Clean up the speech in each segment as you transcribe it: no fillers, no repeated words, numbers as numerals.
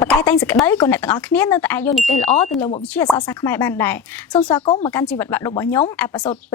và cái tên dịch đấy còn lại tặngគ្នានៅតែអាចយកនីតិល្អទៅលើមុខវិជ្ជាអក្សរសាស្ត្រខ្មែរបានដែរសូមស្វាគមន៍មកកាន់ជីវិតបាក់ឌុបរបស់ខ្ញុំអេពីសូត2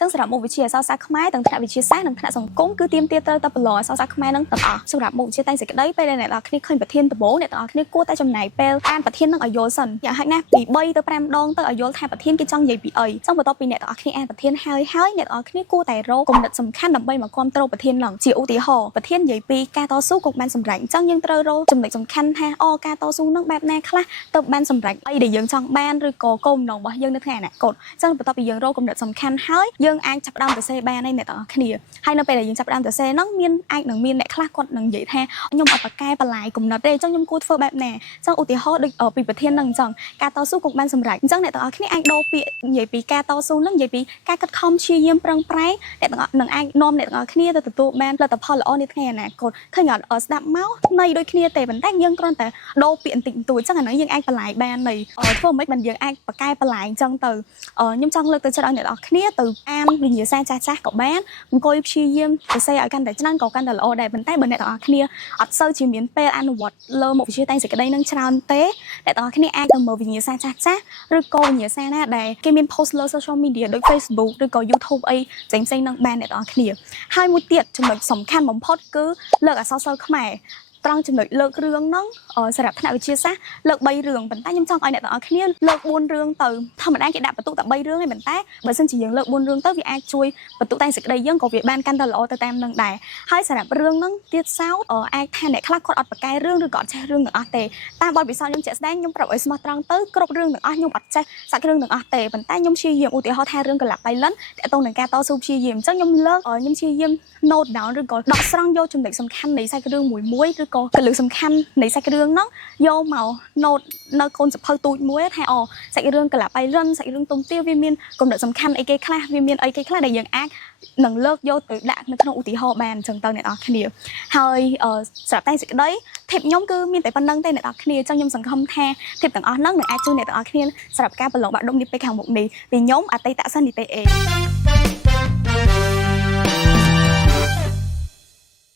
ចឹងសម្រាប់មុខវិជ្ជាអក្សរសាស្ត្រខ្មែរទាំងថ្នាក់វិទ្យាសាស្ត្រនិងថ្នាក់សង្គមគឺទាមទារត្រូវតែប្រឡងអក្សរសាស្ត្រខ្មែរនឹងទាំងអស់សម្រាប់មុខវិជ្ជាតែងសេចក្តីពេលដែលអ្នកនរគ្នាឃើញប្រធានដំបូងអ្នកនរគ្នាគួរតែចំណាយពេលអានប្រធាននឹងឲ្យយល់សិនយ៉ាងហោចណាស់ពី3ទៅ5ដងទៅឲ្យយល់ថាប្រធានគេចង់និយាយពីអីចឹងបន្ទាប់ពីអ្នកនរគ្នាអានប្រធានហើយអ្នកនរគ្នាគួរតែរកគំនិតសំខាន់ដើម្បីមកគ្រប់គ្រងប្រធាននឹងជាឧទាហរណ៍ប្រធាននិយាយពីការតស៊ូក៏បានសម្រេចអញ្ចឹងយើងត្រូវរកចំណុចសំខាន់ថាការតស៊ូនឹងបែបណាខ្លះទៅបានសម្រេចអីដែលយើងចង់បានឬក៏គោលបំណងរបស់យើងនៅថ្ងៃអនាគតអញ្ចឹងបន្ទាប់ពីយើងរកគំនិតសំខាន់ហើយយើងអាចចាប់ផ្ដើមសរសេរបានហើយអ្នកទាំងអស់គ្នាហើយនៅពេលដែលយើងចាប់ផ្ដើមសរសេរហ្នឹងមានអាចនឹងមានអ្នកខ្លះគាត់នឹងនិយាយថាខ្ញុំអត់ប្រកែបន្លាយគំនិតទេអញ្ចឹងខ្ញុំគួរធ្វើបែបណាអញ្ចឹងឧទាហរណ៍ដូចពីប្រធានហ្នឹងអញ្ចឹងការតស៊ូក៏បានសម្រេចអញ្ចឹងអ្នកទាំងអស់គ្នាអាចដូរពាក្យនិយាយពីការតស៊ូហ្នឹងនិយាយពីការខិតខំព្យាយាមប្រឹងប្រែងអ្នកទាំងអស់នឹងអាចនាំអ្នកទាំងអស់គ្នាទៅទទួលបានលទ្ធផលល្អនាថ្ងៃអនាគតឃើញអត់ស្ដាប់មកន័យដូចគ្នាទេប៉ុន្តែយើងគ្រាន់តែដូរពាក្យបន្តិចបន្តួចអញ្ចឹងអាហ្នឹងយើងអាចបន្លាយបានន័យធ្វើមិនបានយើងអាចប្រកែបន្លាយអញ្ចឹងទៅខ្ញុំចង់លើកទៅចិត្តឲ្យអ្នកទាំងអស់គ្នាទៅអានវិញ្ញាសាចាស់ក៏បានអង្គុយព្យាយាមសរសេរឲ្យកាន់តែច្រើនក៏កាន់តែល្អដែរប៉ុន្តែបើអ្នកទាំងអស់គ្នាអត់សូវជាមានពេលអនុវត្តលើមុខវិជ្ជាតែងសេចក្តីនឹងច្រើនទេអ្នកទាំងអស់គ្នាអាចទៅមើលវិញ្ញាសាចាស់ឬក៏វិញ្ញាសាណាដែលគេមាន post លើ social media ដូច Facebook ឬក៏ YouTube អីផ្សេងៗនឹងបានអ្នកទាំងអស់គ្នាហើយមួយទៀតចំណុចសំខាន់បំផុតគឺលើកអក្សរសិល្ប៍ខ្មែរត្រង់ចំណុចលើករឿងហ្នឹងសម្រាប់ថ្នាក់វិទ្យាសាស្ត្រលើក3រឿងប៉ុន្តែខ្ញុំចង់ឲ្យអ្នកទាំងអស់គ្នាលើក4រឿងទៅធម្មតាគេដាក់បន្ទុកតែ3រឿងឯងប៉ុន្តែបើសិនជាយើងលើក4រឿងទៅវាអាចជួយបន្ទុកតែសេចក្តីយើងក៏វាបានកាន់តែល្អទៅតាមនឹងដែរហើយសម្រាប់រឿងហ្នឹងទៀតសោតអាចថាអ្នកខ្លះគាត់អត់ប្រកែរឿងឬក៏អត់ចេះរឿងទាំងអស់ទេតាមបទពិសោធន៍ខ្ញុំជាក់ស្ដែងខ្ញុំប្រាប់ឲ្យស្មោះត្រង់ទៅគ្រប់រឿងទាំងអស់ខ្ញុំអត់ចេះសាច់រឿងទាំងអស់ទេប៉ុន្តែខ្ញុំព្យាយាមឧទាហរណ៍ថារឿងកលាប់បៃលិនតើតោះនឹងការតស៊ូព្យាយាមអញ្ចឹងខ្ញុំលើកខ្ញុំព្យាយាម note down ឬក៏ដកស្រង់យកចំណុចសំខាន់នៃសាច់រឿងមួយឬក៏កលឹះសំខាន់នៃសាច់រឿងហ្នឹងយកមក note នៅកូនសភៅទូចមួយថាសាច់រឿងកលាប់បៃលិនសាច់រឿងទុំទាវវាមានគំនិតសំខាន់អីគេខ្លះវាមានអីគេខ្លះដែលយើងអាចនឹងលើកយកទៅដាក់នៅក្នុងឧទាហរណ៍បានអញ្ចឹងទៅអ្នកនរគ្នាហើយសម្រាប់តែសេចក្តី tip ខ្ញុំគឺមានតែប៉ុណ្្នឹងទេអ្នកនរគ្នាអញ្ចឹងខ្ញុំសង្ឃឹមថា tip ទាំងអស់ហ្នឹងនឹងអាចជួយអ្នកទាំងអស់គ្នាសម្រាប់ការប្រឡងបាក់ឌុបនាពេលខាងមុខនេះពីខ្ញុំអតីតសិស្សនីតិ A